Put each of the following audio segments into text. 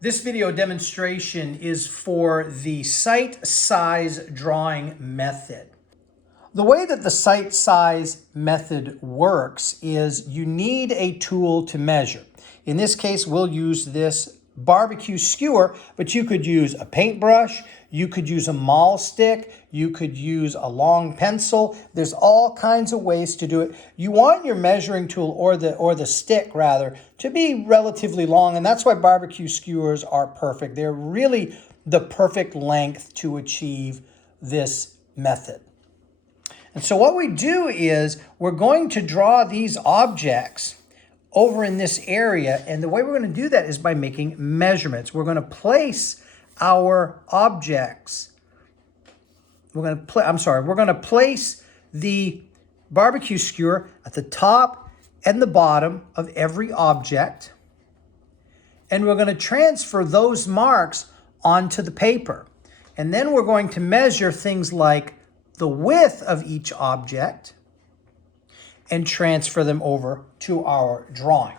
This video demonstration is for the site size drawing method. The way that the site size method works is you need a tool to measure. In this case, we'll use this barbecue skewer, but you could use a paintbrush, you could use a maul stick, you could use a long pencil. There's all kinds of ways to do it. You want your measuring tool or the stick rather to be relatively long, and that's why barbecue skewers are perfect. They're really the perfect length to achieve this method. And so what we do is we're going to draw these objects over in this area, and the way we're going to do that is by making measurements. We're going to place our objects. We're going to place the barbecue skewer at the top and the bottom of every object, and we're going to transfer those marks onto the paper. And then we're going to measure things like the width of each object and transfer them over to our drawing.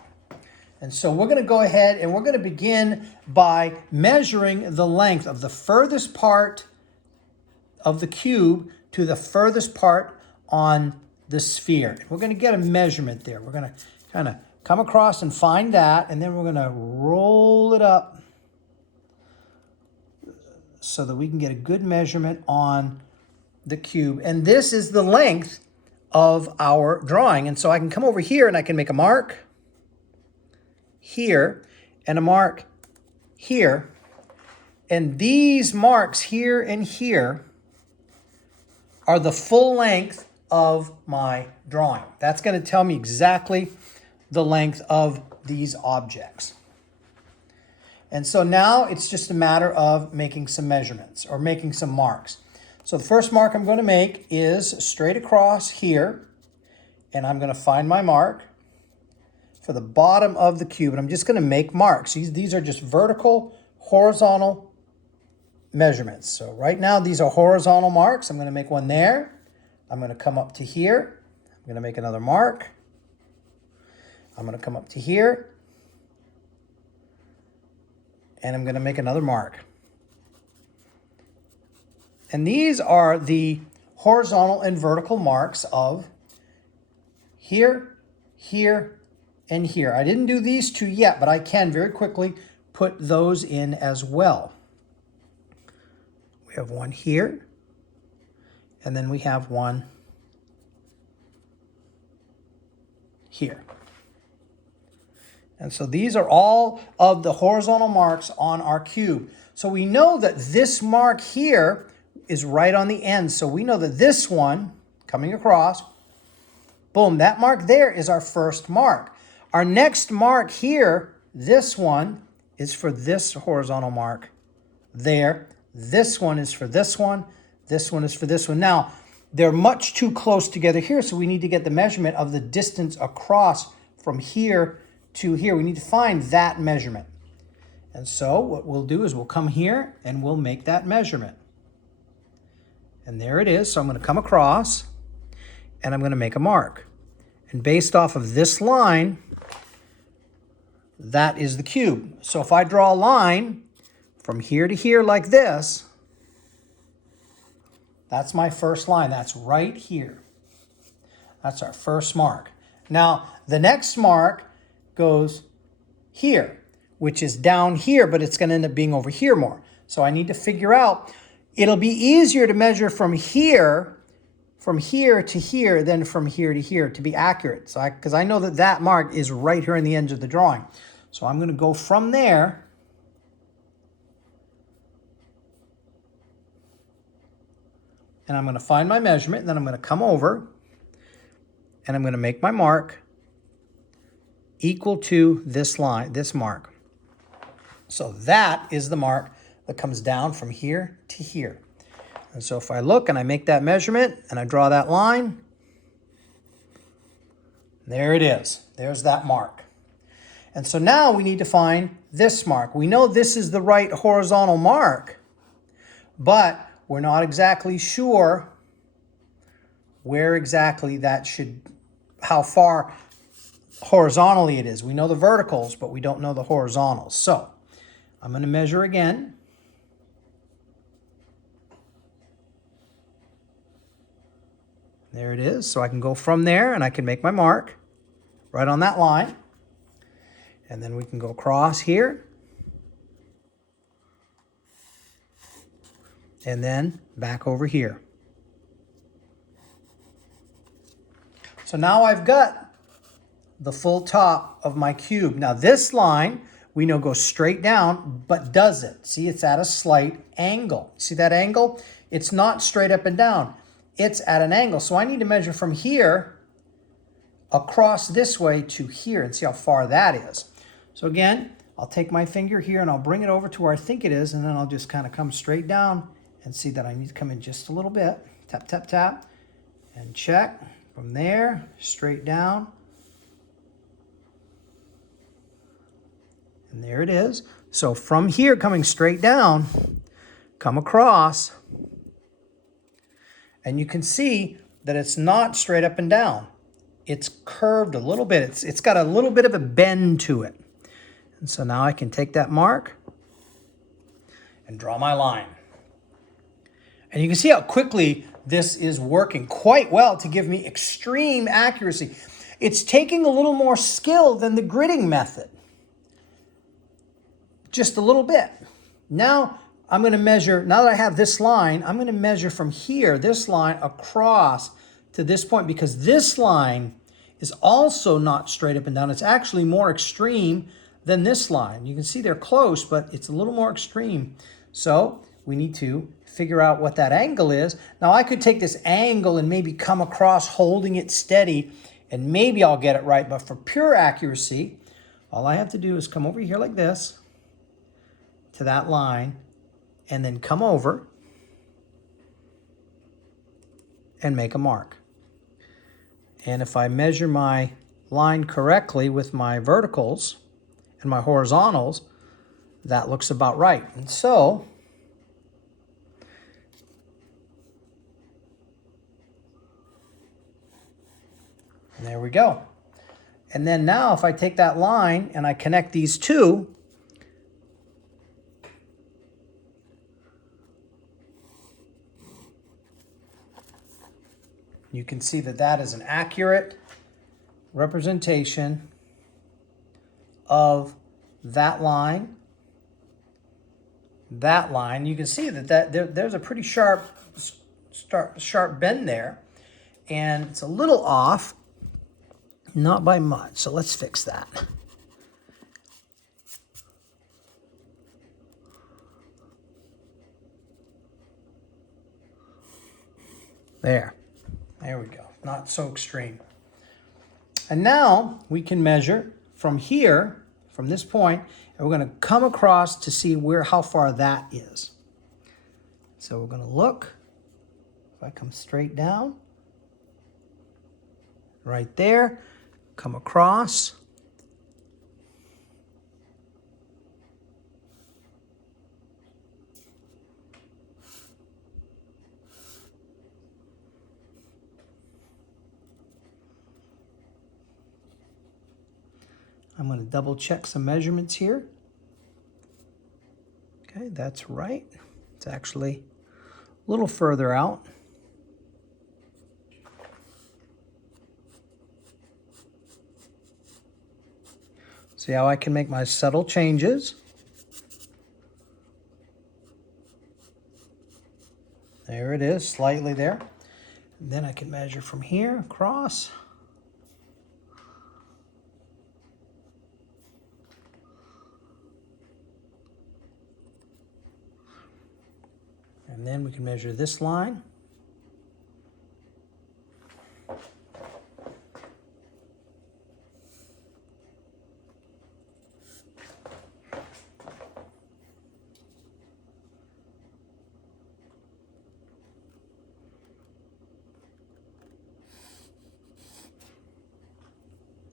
And so we're going to go ahead and we're going to begin by measuring the length of the furthest part of the cube to the furthest part on the sphere. We're going to get a measurement there. We're going to kind of come across and find that, and then we're going to roll it up so that we can get a good measurement on the cube. And this is the length of our drawing. And so I can come over here and I can make a mark here and a mark here. And these marks here and here are the full length of my drawing. That's going to tell me exactly the length of these objects. And so now it's just a matter of making some measurements or making some marks. So the first mark I'm going to make is straight across here, and I'm going to find my mark for the bottom of the cube, and I'm just going to make marks. These are just vertical, horizontal measurements. So right now these are horizontal marks. I'm going to make one there. I'm going to come up to here. I'm going to make another mark. I'm going to come up to here, and I'm going to make another mark. And these are the horizontal and vertical marks of here, here, and here. I didn't do these two yet, but I can very quickly put those in as well. We have one here, and then we have one here. And so these are all of the horizontal marks on our cube. So we know that this mark here is right on the end. So we know that this one coming across, boom, that mark there is our first mark. Our next mark here, this one, is for this horizontal mark there. This one is for this one. This one is for this one. Now, they're much too close together here, so we need to get the measurement of the distance across from here to here. We need to find that measurement. And so what we'll do is we'll come here and we'll make that measurement. And there it is. So I'm going to come across and I'm going to make a mark. And based off of this line, that is the cube. So if I draw a line from here to here like this, that's my first line. That's right here. That's our first mark. Now, the next mark goes here, which is down here, but it's going to end up being over here more. So I need to figure out, it'll be easier to measure from here to here than from here to here to be accurate. So because I know that that mark is right here in the edge of the drawing. So I'm going to go from there and I'm going to find my measurement, and then I'm going to come over and I'm going to make my mark equal to this line, this mark. So that is the mark that comes down from here to here. And so if I look and I make that measurement and I draw that line, there it is. There's that mark. And so now we need to find this mark. We know this is the right horizontal mark, but we're not exactly sure where exactly that should, how far horizontally it is. We know the verticals, but we don't know the horizontals. So I'm going to measure again. There it is. So I can go from there and I can make my mark right on that line. And then we can go across here. And then back over here. So now I've got the full top of my cube. Now this line, we know goes straight down, but doesn't. See, it's at a slight angle. See that angle? It's not straight up and down. It's at an angle. So I need to measure from here across this way to here and see how far that is. So again, I'll take my finger here and I'll bring it over to where I think it is, and then I'll just kind of come straight down and see that I need to come in just a little bit. Tap, tap, tap, and check. From there, straight down. And there it is. So from here, coming straight down, come across, and you can see that it's not straight up and down. It's curved a little bit. It's got a little bit of a bend to it. And so now I can take that mark and draw my line. And you can see how quickly this is working quite well to give me extreme accuracy. It's taking a little more skill than the gridding method. Just a little bit. Now I'm going to measure, now that I have this line, I'm going to measure from here, this line across to this point, because this line is also not straight up and down. It's actually more extreme than this line. You can see they're close, but it's a little more extreme. So we need to figure out what that angle is. Now I could take this angle and maybe come across holding it steady, and maybe I'll get it right. But for pure accuracy, all I have to do is come over here like this to that line, and then come over and make a mark. And if I measure my line correctly with my verticals and my horizontals, that looks about right. And so there we go. And then now if I take that line and I connect these two, you can see that that is an accurate representation of that line. That line, you can see that there's a pretty sharp bend there, and it's a little off, not by much. So let's fix that. There we go. Not so extreme. And now we can measure from here, from this point, and we're going to come across to see how far that is. So we're going to look. If I come straight down, right there, come across. I'm going to double check some measurements here. Okay, that's right. It's actually a little further out. See how I can make my subtle changes. There it is, slightly there. And then I can measure from here across. And then we can measure this line.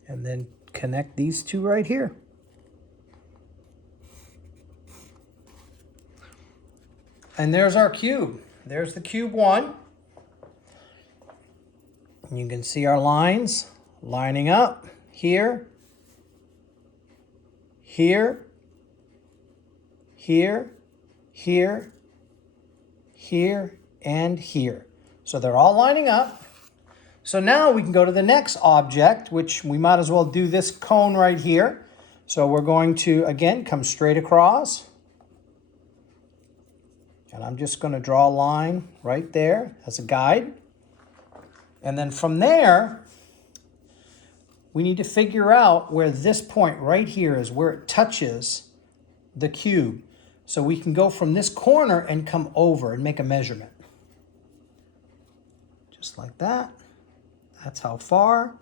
And then connect these two right here. And there's our cube. There's the cube one. And you can see our lines lining up here, here, here, here, here, and here. So they're all lining up. So now we can go to the next object, which we might as well do this cone right here. So we're going to, again, come straight across. And I'm just going to draw a line right there as a guide. And then from there, we need to figure out where this point right here is, where it touches the cube. So we can go from this corner and come over and make a measurement. Just like that. That's how far.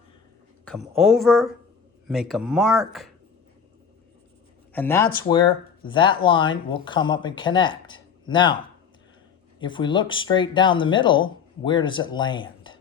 Come over, make a mark. And that's where that line will come up and connect. Now, if we look straight down the middle, where does it land?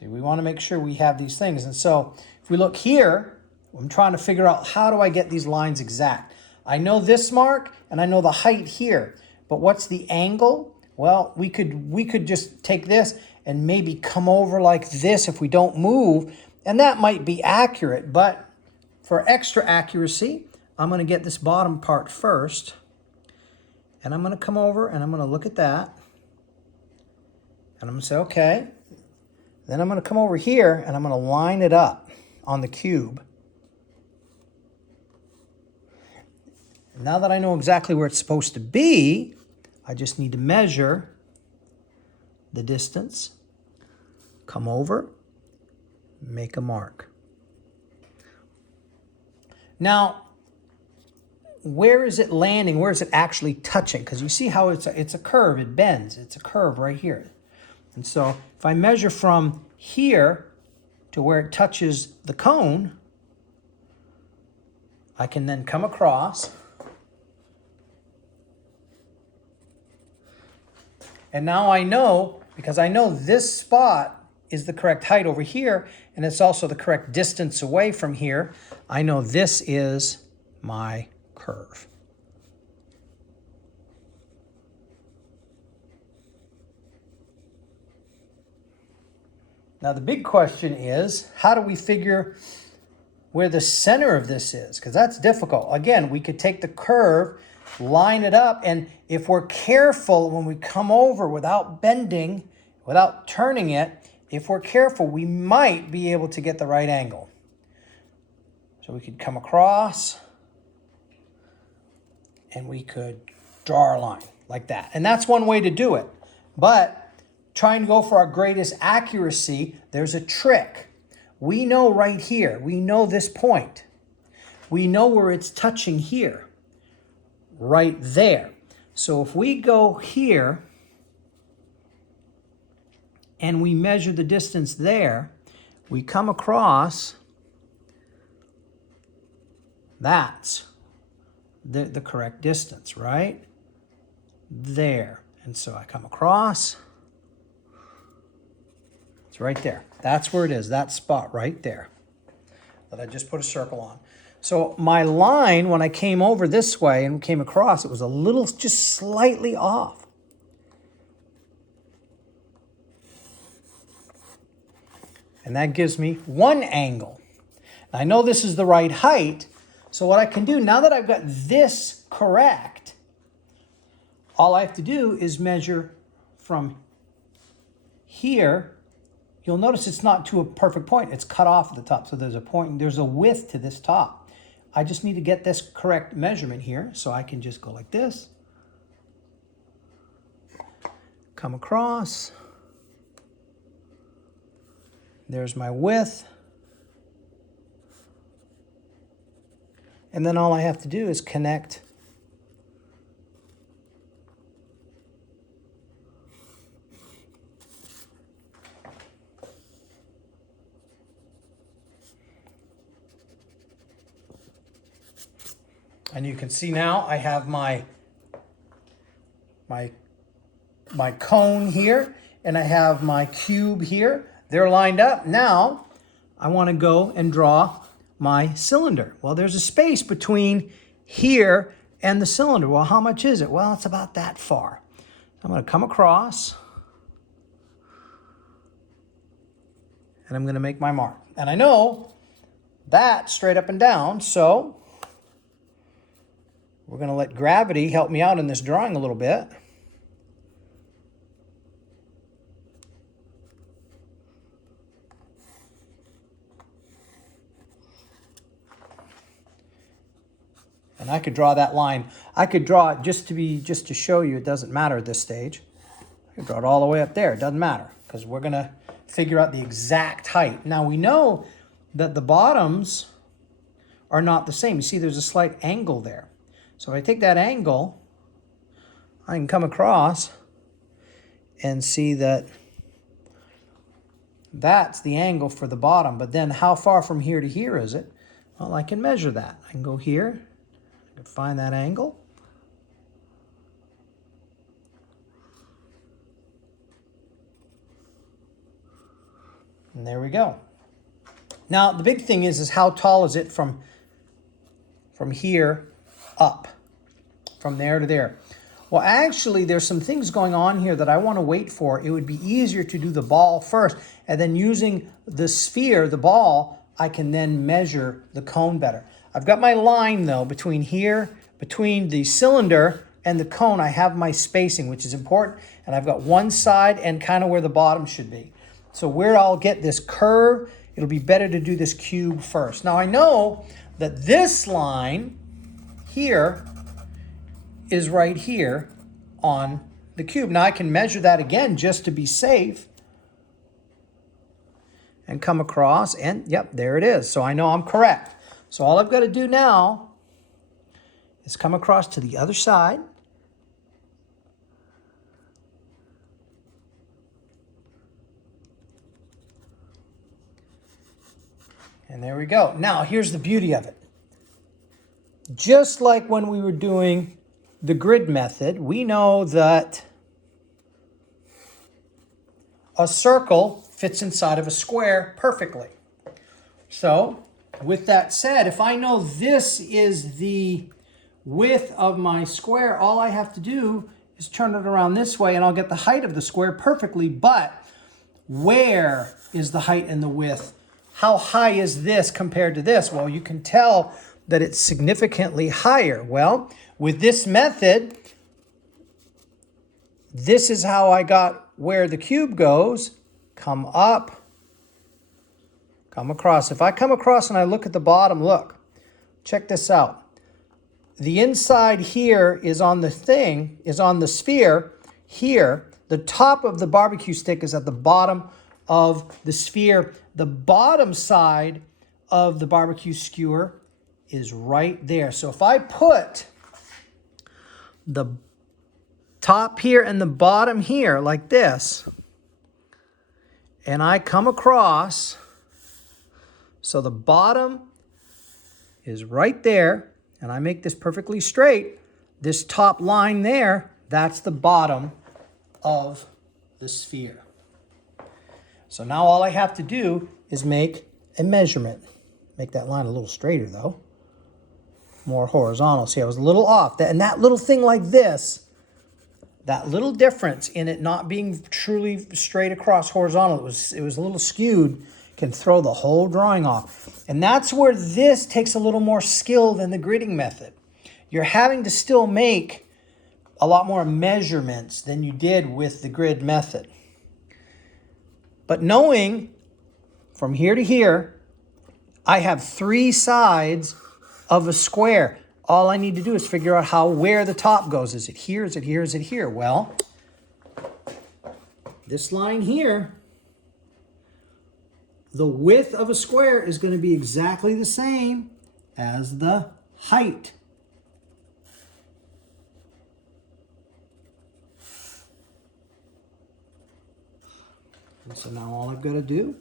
See, we want to make sure we have these things. And so if we look here, I'm trying to figure out how do I get these lines exact. I know this mark and I know the height here, but what's the angle? Well, we could just take this and maybe come over like this if we don't move, and that might be accurate, but for extra accuracy, I'm going to get this bottom part first, and I'm going to come over and I'm going to look at that, and I'm going to say, okay. Then I'm going to come over here and I'm going to line it up on the cube. Now that I know exactly where it's supposed to be, I just need to measure the distance, come over, make a mark. Now, where is it landing? Where is it actually touching? Because you see how it's a curve, it bends. It's a curve right here. And so if I measure from here to where it touches the cone, I can then come across. And now I know, because I know this spot is the correct height over here, and it's also the correct distance away from here, I know this is my curve. Now the big question is, how do we figure where the center of this is? Because that's difficult. Again, we could take the curve, line it up, and if we're careful when we come over without bending, without turning it, if we're careful, we might be able to get the right angle. So we could come across and we could draw our line like that. And that's one way to do it. But trying to go for our greatest accuracy, there's a trick. We know right here, we know this point. We know where it's touching here, right there. So if we go here and we measure the distance there, we come across, that's the correct distance, right? There. And so I come across, it's right there. That's where it is, that spot right there that I just put a circle on. So my line, when I came over this way and came across, it was a little, just slightly off. And that gives me one angle. Now, I know this is the right height, so what I can do, now that I've got this correct, all I have to do is measure from here. You'll notice it's not to a perfect point. It's cut off at the top, so there's a point, there's a width to this top. I just need to get this correct measurement here, so I can just go like this. Come across. There's my width. And then all I have to do is connect and you can see now I have my cone here and I have my cube here. They're lined up. Now I want to go and draw my cylinder. Well, there's a space between here and the cylinder. Well, how much is it? Well, it's about that far. I'm going to come across and I'm going to make my mark. And I know that straight up and down, so We're going to let gravity help me out in this drawing a little bit. And I could draw that line. I could draw it just to show you it doesn't matter at this stage. I could draw it all the way up there. It doesn't matter because we're going to figure out the exact height. Now we know that the bottoms are not the same. You see there's a slight angle there. So if I take that angle, I can come across and see that that's the angle for the bottom. But then how far from here to here is it? Well, I can measure that. I can go here. Find that angle. And there we go. Now, the big thing is how tall is it from here up, from there to there? Well, actually, there's some things going on here that I want to wait for. It would be easier to do the ball first, and then using the sphere, the ball, I can then measure the cone better. I've got my line, though, between here, between the cylinder and the cone. I have my spacing, which is important, and I've got one side and kind of where the bottom should be. So where I'll get this curve, it'll be better to do this cube first. Now, I know that this line here is right here on the cube. Now, I can measure that again just to be safe and come across, and yep, there it is. So I know I'm correct. So all I've got to do now is come across to the other side. And there we go. Now, here's the beauty of it. Just like when we were doing the grid method, we know that a circle fits inside of a square perfectly. So, with that said, if I know this is the width of my square, all I have to do is turn it around this way and I'll get the height of the square perfectly. But where is the height and the width? How high is this compared to this? Well, you can tell that it's significantly higher. Well, with this method, this is how I got where the cube goes. Come up, come across. If I come across and I look at the bottom, look, check this out. The inside here is on the thing, is on the sphere here. The top of the barbecue stick is at the bottom of the sphere. The bottom side of the barbecue skewer is right there. So if I put the top here and the bottom here like this, and I come across, so the bottom is right there, and I make this perfectly straight, this top line there, that's the bottom of the sphere. So now all I have to do is make a measurement. Make that line a little straighter though. More horizontal. See, I was a little off. And that little thing like this, that little difference in it not being truly straight across horizontal, it was a little skewed, can throw the whole drawing off. And that's where this takes a little more skill than the gridding method. You're having to still make a lot more measurements than you did with the grid method. But knowing from here to here, I have 3 sides of a square. All I need to do is figure out where the top goes. Is it here? Is it here? Is it here? Well, this line here, the width of a square is going to be exactly the same as the height. And so now all I've got to do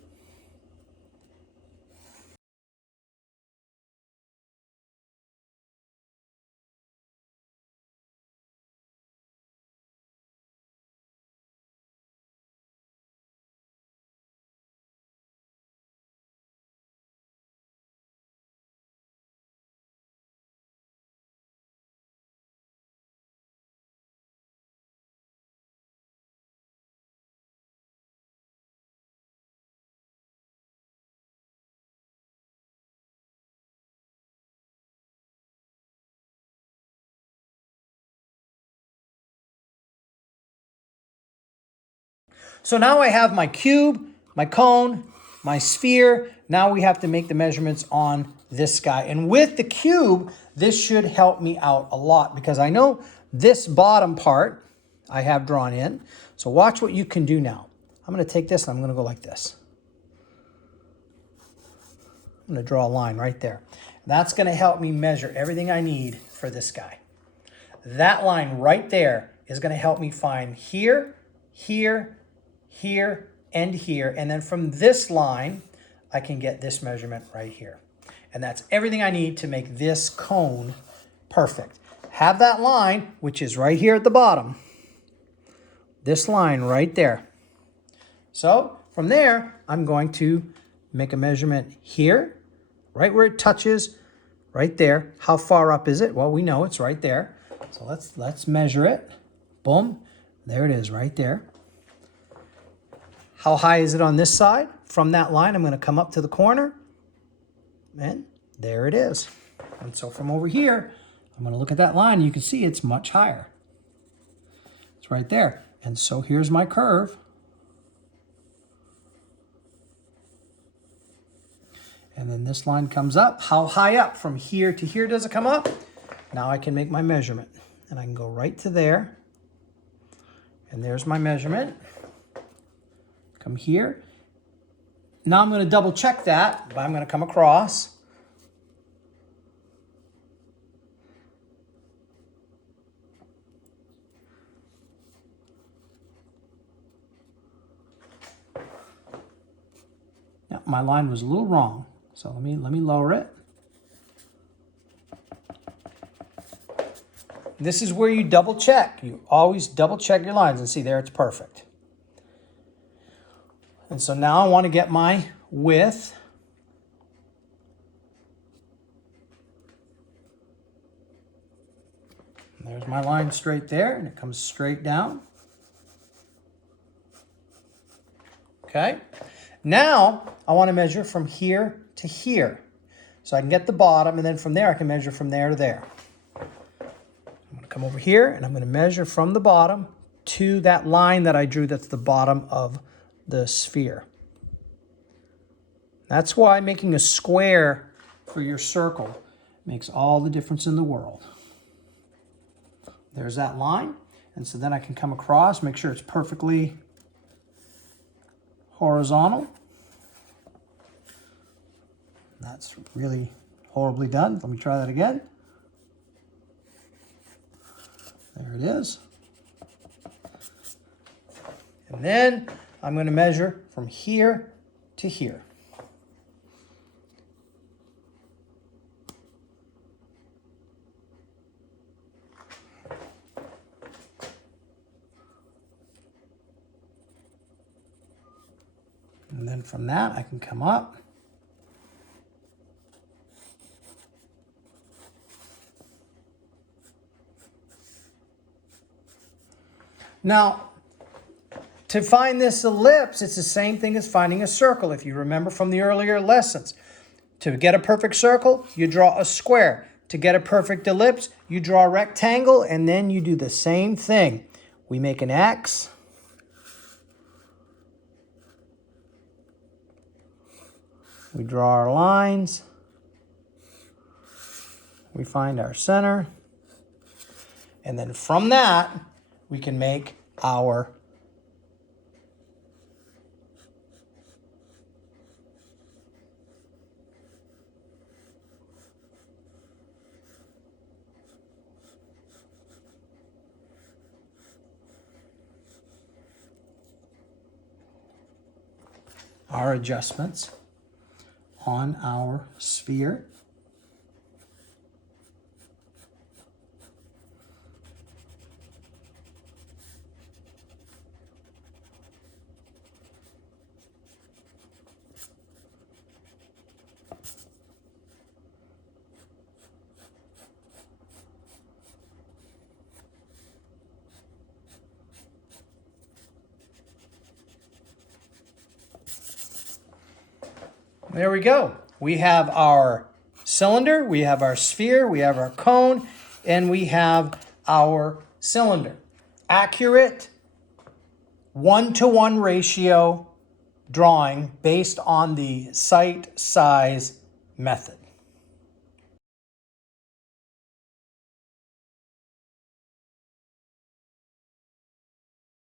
So now I have my cube, my cone, my sphere. Now we have to make the measurements on this guy. And with the cube, this should help me out a lot because I know this bottom part I have drawn in. So watch what you can do now. I'm going to take this and I'm going to go like this. I'm going to draw a line right there. That's going to help me measure everything I need for this guy. That line right there is going to help me find here, here, here, and here. And then from this line, I can get this measurement right here. And that's everything I need to make this cone perfect. Have that line, which is right here at the bottom. This line right there. So from there, I'm going to make a measurement here, right where it touches, right there. How far up is it? Well, we know it's right there. So let's measure it. Boom. There it is right there. How high is it on this side? From that line, I'm going to come up to the corner. And there it is. And so from over here, I'm going to look at that line. You can see it's much higher. It's right there. And so here's my curve. And then this line comes up. How high up? From here to here does it come up? Now I can make my measurement. And I can go right to there. And there's my measurement. Come here. Now I'm going to double check that, but I'm going to come across. Now, my line was a little wrong, so let me lower it. This is where you double check. You always double check your lines and see there it's perfect. And so now I want to get my width. There's my line straight there, and it comes straight down. Okay. Now I want to measure from here to here. So I can get the bottom, and then from there I can measure from there to there. I'm going to come over here, and I'm going to measure from the bottom to that line that I drew that's the bottom of the sphere. That's why making a square for your circle makes all the difference in the world. There's that line. And so then I can come across, make sure it's perfectly horizontal. That's really horribly done. Let me try that again. There it is. And then I'm going to measure from here to here. And then from that, I can come up. Now, to find this ellipse, it's the same thing as finding a circle. If you remember from the earlier lessons, to get a perfect circle, you draw a square. To get a perfect ellipse, you draw a rectangle, and then you do the same thing. We make an X. We draw our lines. We find our center. And then from that, we can make our adjustments on our sphere. There we go. We have our cylinder, we have our sphere, we have our cone, and we have our cylinder. Accurate, 1-to-1 ratio drawing based on the site size method.